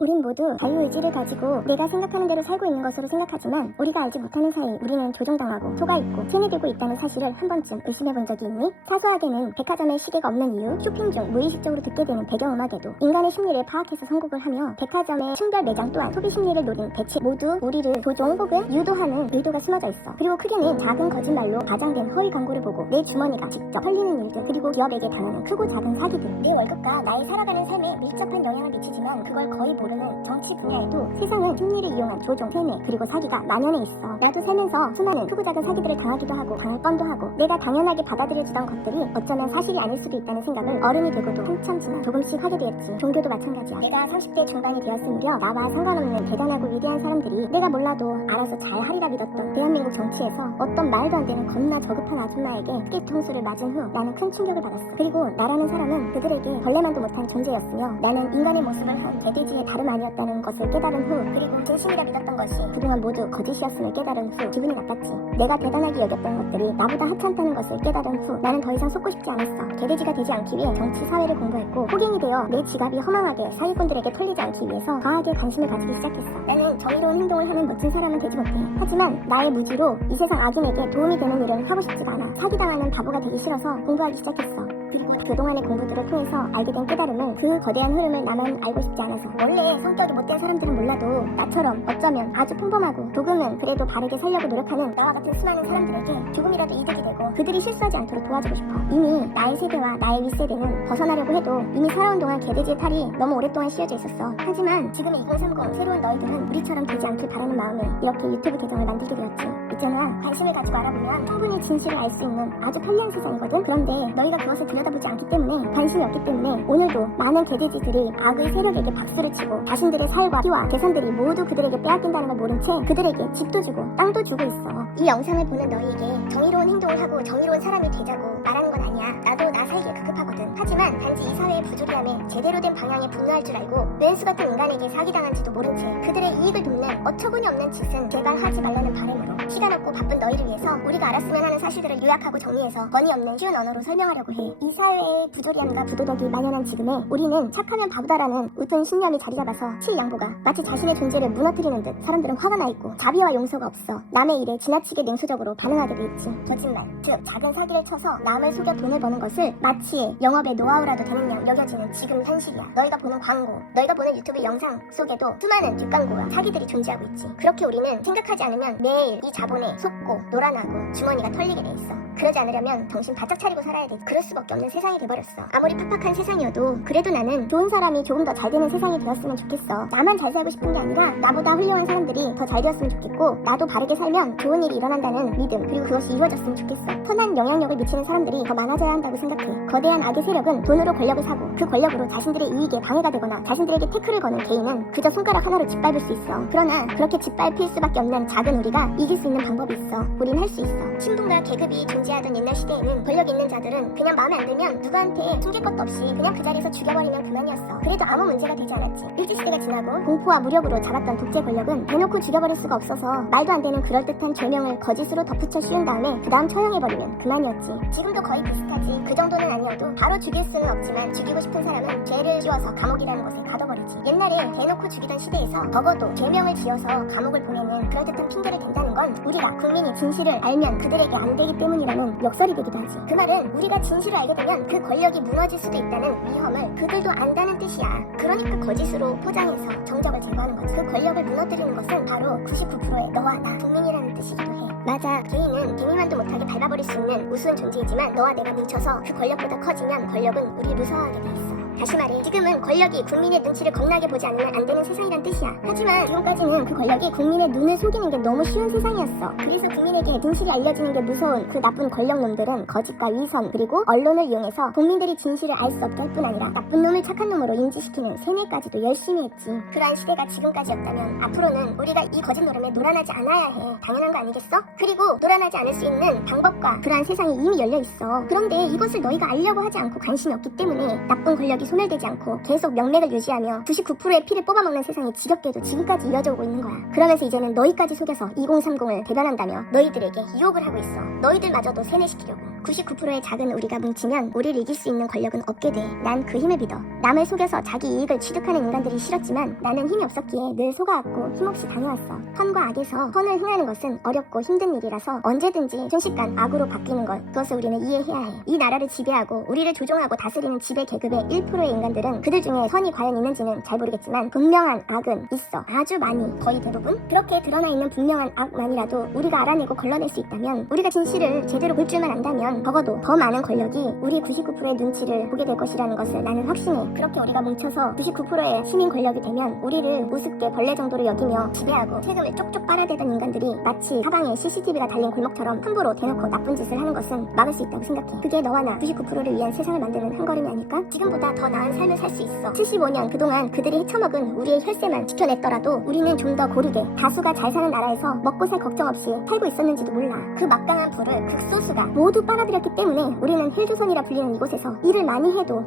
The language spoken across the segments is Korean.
우린 모두 자유의지를 가지고 내가 생각하는 대로 살고 있는 것으로 생각하지만 우리가 알지 못하는 사이 우리는 조종당하고 속아있고 체내들고 있다는 사실을 한 번쯤 의심해본 적이 있니? 사소하게는 백화점에 시계가 없는 이유, 쇼핑 중 무의식적으로 듣게 되는 배경음악에도 인간의 심리를 파악해서 선곡을 하며 백화점의 층별 매장 또한 소비 심리를 노린 배치 모두 우리를 조종 혹은 유도하는 의도가 숨어져 있어. 그리고 크게는 작은 거짓말로 과장된 허위 광고를 보고 내 주머니가 직접 털리는 일들, 그리고 기업에게 당하는 크고 작은 사기들. 내 월급과 나의 살아가는 삶에 밀접한 영향을 미치지만 그걸 거의 모르는 정치 분야에도 세상은 심리를 이용한 조종, 세뇌, 그리고 사기가 만연해 있어. 나도 살면서 수많은 크고 작은 사기들을 당하기도 하고 당할 뻔도 하고 내가 당연하게 받아들여지던 것들이 어쩌면 사실이 아닐 수도 있다는 생각을 어른이 되고도 한참 지나 조금씩 하게 되었지. 종교도 마찬가지야. 내가 30대 중반이 되었을 무렵 나와 상관없는 대단하고 위대한 사람들이 내가 몰라도 알아서 잘 하리라 믿었던 대한민국 정치에서 어떤 말도 안 되는 겁나 저급한 아줌마에게 깨통수를 맞은 후 나는 큰 충격을 받았어. 그리고 나라는 사람은 그들에게 벌레만도 못한 존재였으며 나는 인간의 모습을 한 개돼지의 다름 아니었다는 것을 깨달은 후, 그리고 진심이라 믿었던 것이 그동안 모두 거짓이었음을 깨달은 후 기분이 나빴지. 내가 대단하게 여겼던 것들이 나보다 하찮다는 것을 깨달은 후 나는 더 이상 속고 싶지 않았어. 개돼지가 되지 않기 위해 정치, 사회를 공부했고 호갱이 되어 내 지갑이 허망하게 사기꾼들에게 털리지 않기 위해서 과하게 관심을 가지기 시작했어. 나는 정의로운 행동을 하는 멋진 사람은 되지 못해. 하지만 나의 무지로 이 세상 악인에게 도움이 되는 일은 하고 싶지가 않아. 사기당하는 바보가 되기 싫어서 공부하기 시작했어. 그리고 그동안의 공부들을 통해서 알게 된 깨달음은 그 거대한 흐름을 나만 알고 싶지 않아서. 원래 성격이 못된 사람들은 몰라도 나처럼 어쩌면 아주 평범하고 조금은 그래도 바르게 살려고 노력하는 나와 같은 수많은 사람들에게 조금이라도 이득이 되고 그들이 실수하지 않도록 도와주고 싶어. 이미 나의 세대와 나의 윗세대는 벗어나려고 해도 이미 살아온 동안 개돼지의 탈이 너무 오랫동안 씌워져 있었어. 하지만 지금의 2030 새로운 너희들은 우리처럼 되지 않길 바라는 마음에 이렇게 유튜브 계정을 만들게 되었지. 있잖아, 관심을 가지고 알아보면 충분히 진실을 알 수 있는 아주 편리한 세상이거든. 그런데 너희가 그것을 들여다보지 않기 때문에, 관심이 없기 때문에 오늘도 많은 개돼지들이 악의 세력에게 박수를 치고 자신들의 살과 피와 재산들이 모두 그들에게 빼앗긴다는 걸 모른 채 그들에게 집도 주고 땅도 주고 있어. 이 영상을 보는 너희에게 정의로운 행동을 하고 정의로운 사람이 되자고 말하는 건 아니야. 나도 나 살기에 급급하거든. 하지만 단지 이 사회의 부조리함에 제대로 된 방향에 분노할 줄 알고 왼수 같은 인간에게 사기당한지도 모른 채 그들의 이익을 돕는 어처구니 없는 짓은 제발 하지 말라는 바람으로 시간 없고 바쁜 너희를 위해서 우리가 알았으면 하는 사실들을 요약하고 정리해서 권위 없는 쉬운 언어로 설명하려고 해. 이 사회의 부조리함과 부도덕이 만연한 지금에 우리는 착하면 바보다라는 웃픈 신념이 자리 잡아서 칠양보가 마치 자신의 존재를 무너뜨리는 듯 사람들은 화가 나 있고 자비와 용서가 없어 남의 일에 지나치게 냉소적으로 반응하게 돼 있지. 거짓말, 즉 작은 사기를 쳐서 남을 속여 돈을 버는 것을 마치 영업의 노하우라도 되는 양 여겨지는 지금 현실이야. 너희가 보는 광고, 너희가 보는 유튜브 영상 속에도 수많은 뒷광고와 사기들이 존재하고 있지. 그렇게 우리는 생각하지 않으면 매일 이 자본에 속고 놀아나고 주머니가 털리게 돼 있어. 그러지 않으려면 정신 바짝 차리고 살아야 돼. 그럴 수밖에 없는 세상이 돼버렸어. 아무리 팍팍한 세상이어도 그래도 나는 좋은 사람이 조금 더 잘 되는 세상이 되었으면 좋겠어. 나만 잘 살고 싶은 게 아니라 나보다 훌륭한 사람들이 더 잘 되었으면 좋겠고 나도 바르게 살면 좋은 일이 일어난다는 믿음, 그리고 그것이 이루어졌으면 좋겠어. 선한 영향력을 미치는 사람들이 더 많아져야 한다고 생각해. 거대한 악의 세력은 돈으로 권력을 사고 그 권력으로 자신들의 이익에 방해가 되거나 자신들에게 태클을 거는 개인은 그저 손가락 하나로 짓밟을 수 있어. 그러나 그렇게 짓밟힐 수밖에 없는 작은 우리가 이길 수 있는 방법이 있어. 우린 할 수 있어. 신분과 계급이 존재하던 옛날 시대에는 권력 있는 자들은 그냥 마음에 안 들면 누구한테 숨길 것도 없이 그냥 그 자리에서 죽여버리면 그만이었어. 그래도 아무 문제가 되지 않았지. 일제시대가 지나고 공포와 무력으로 잡았던 독재 권력은 대놓고 죽여버릴 수가 없어서 말도 안 되는 그럴듯한 죄명을 거짓으로 덧붙여 씌운 다음에 그 다음 처형해버리면 그만이었지. 지금도 거의 비슷하지. 그 정도는 아니어도 바로 죽일 수는 없지만 죽이고 싶은 사람은 죄를 지어서 감옥이라는 곳에 가둬버리지. 옛날에 대놓고 죽이던 시대에서 적어도 죄명을 지어서 감옥을 보내는 그럴듯한 핑계를 댄다는 건 우리가 국민이 진실을 알면 그들에게 안 되기 때문이라는 역설이 되기도 하지. 그 말은 우리가 진실을 알게 되면 그 권력이 무너질 수도 있다는 위험을 그들도 안다는 뜻이야. 그러니까 거짓으로 포장해서 정적을 제거하는 거지. 그 권력을 무너뜨리는 것은 바로 99%의 너와 나 국민이라는 뜻이기도 해. 맞아, 개인은 개미만도 못하게 밟아버릴 수 있는 우스운 존재이지만 너와 내가 뭉쳐서 그 권력보다 커지면 권력은 우리를 무서워하게 돼 있어. 다시 말해, 지금은 권력이 국민의 눈치를 겁나게 보지 않으면 안 되는 세상이란 뜻이야. 하지만 지금까지는 그 권력이 국민의 눈을 속이는 게 너무 쉬운 세상이었어. 그래서 국민에게 진실이 알려지는 게 무서운 그 나쁜 권력놈들은 거짓과 위선 그리고 언론을 이용해서 국민들이 진실을 알 수 없게 할 뿐 아니라 나쁜 놈을 착한 놈으로 인지시키는 세뇌까지도 열심히 했지. 그러한 시대가 지금까지였다면 앞으로는 우리가 이 거짓 노름에 놀아나지 않아야 해. 당연한 거 아니겠어? 그리고 놀아나지 않을 수 있는 방법과 그러한 세상이 이미 열려있어. 그런데 이것을 너희가 알려고 하지 않고 관심이 없기 때문에 나쁜 권력이 소멸되지 않고 계속 명맥을 유지하며 99%의 피를 뽑아먹는 세상이 지겹게도 지금까지 이어져 오고 있는 거야. 그러면서 이제는 너희까지 속여서 2030을 대변한다며 너희들에게 유혹을 하고 있어. 너희들마저도 세뇌시키려고. 99%의 작은 우리가 뭉치면 우리를 이길 수 있는 권력은 없게 돼. 난 그 힘을 믿어. 남을 속여서 자기 이익을 취득하는 인간들이 싫었지만 나는 힘이 없었기에 늘 속아왔고 힘없이 당해왔어. 선과 악에서 선을 행하는 것은 어렵고 힘든 일이라서 언제든지 순식간 악으로 바뀌는 것, 그것을 우리는 이해해야 해. 이 나라를 지배하고 우리를 조종하고 다스리는 지배 계급의 1%의 인간들은 그들 중에 선이 과연 있는지는 잘 모르겠지만 분명한 악은 있어. 아주 많이, 거의 대부분. 그렇게 드러나 있는 분명한 악만이라도 우리가 알아내고 걸러낼 수 있다면, 우리가 진실을 제대로 볼 줄만 안다면 적어도 더 많은 권력이 우리 99%의 눈치를 보게 될 것이라는 것을 나는 확신해. 그렇게 우리가 뭉쳐서 99%의 시민 권력이 되면 우리를 우습게 벌레 정도로 여기며 지배하고 세금을 쪽쪽 빨아대던 인간들이 마치 사방에 CCTV가 달린 골목처럼 함부로 대놓고 나쁜 짓을 하는 것은 막을 수 있다고 생각해. 그게 너와 나 99%를 위한 세상을 만드는 한 걸음이 아닐까? 지금보다 더 나은 삶을 살 수 있어. 75년 그동안 그들이 헤쳐먹은 우리의 혈세만 지켜냈더라도 우리는 좀 더 고르게 다수가 잘 사는 나라에서 먹고 살 걱정 없이 살고 있었는지도 몰라. 그 막강한 부를 극소수가 모두 빨아들였기 때문에 우리는 헬조선이라 불리는 이곳에서 일을 많이 해도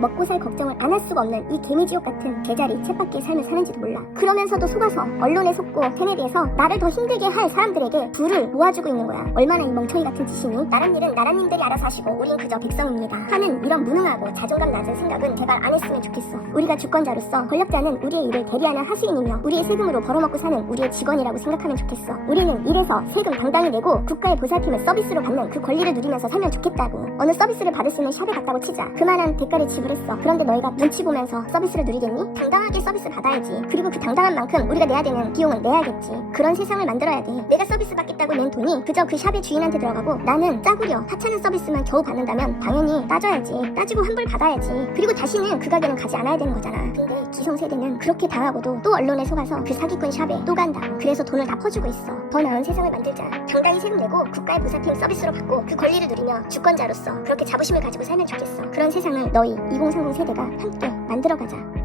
먹고 살 걱정을 안 할 수가 없는 이 개미지옥 같은 제자리 쳇바퀴의 삶을 사는지도 몰라. 그러면서도 속아서 언론에 속고 세뇌돼서 나를 더 힘들게 할 사람들에게 부를 모아주고 있는 거야. 얼마나 이 멍청이 같은 짓이니? 나란 일은 나라님들이 알아서 하시고 우린 그저 백성입니다 하는 이런 무능하고 자존감 낮은 생각은 제발 안 했으면 좋겠어. 우리가 주권자로서 권력자는 우리의 일을 대리하는 하수인이며 우리의 세금으로 벌어먹고 사는 우리의 직원이라고 생각하면 좋겠어. 우리는 일해서 세금 당당히 내고 국가의 보살핌을 서비스로 받는 그 권리를 누리면서 살면 좋겠다고. 어느 서비스를 받을 수 있는 샵에 갔다고 치자. 그만한 대가를 지불했어. 그런데 너희가 눈치 보면서 서비스를 누리겠니? 당당하게 서비스 받아야지. 그리고 그 당당한 만큼 우리가 내야 되는 비용은 내야겠지. 그런 세상을 만들어야 돼. 내가 서비스 받겠다고 낸 돈이 그저 그 샵의 주인한테 들어가고 나는 짜구려 하찮은 서비스만 겨우 받는다면 당연히 따져야지. 따지고 환불 받아야지. 그리고 다시는 그 가게는 가지 않아야 되는 거잖아. 근데 기성세대는 그렇게 당하고도 또 언론에 속아서 그 사기꾼 샵에 또 간다고. 그래서 돈을 다 퍼주고 있어. 더 나은 세상을 만들자. 당당히 세금 내고 국가의 보살핌 서비스로 받고 그 권리를 누리며 주권자로서 그렇게 자부심을 가지고 살면 좋겠어. 그런 세상을 너희 2030 세대가 함께 만들어가자.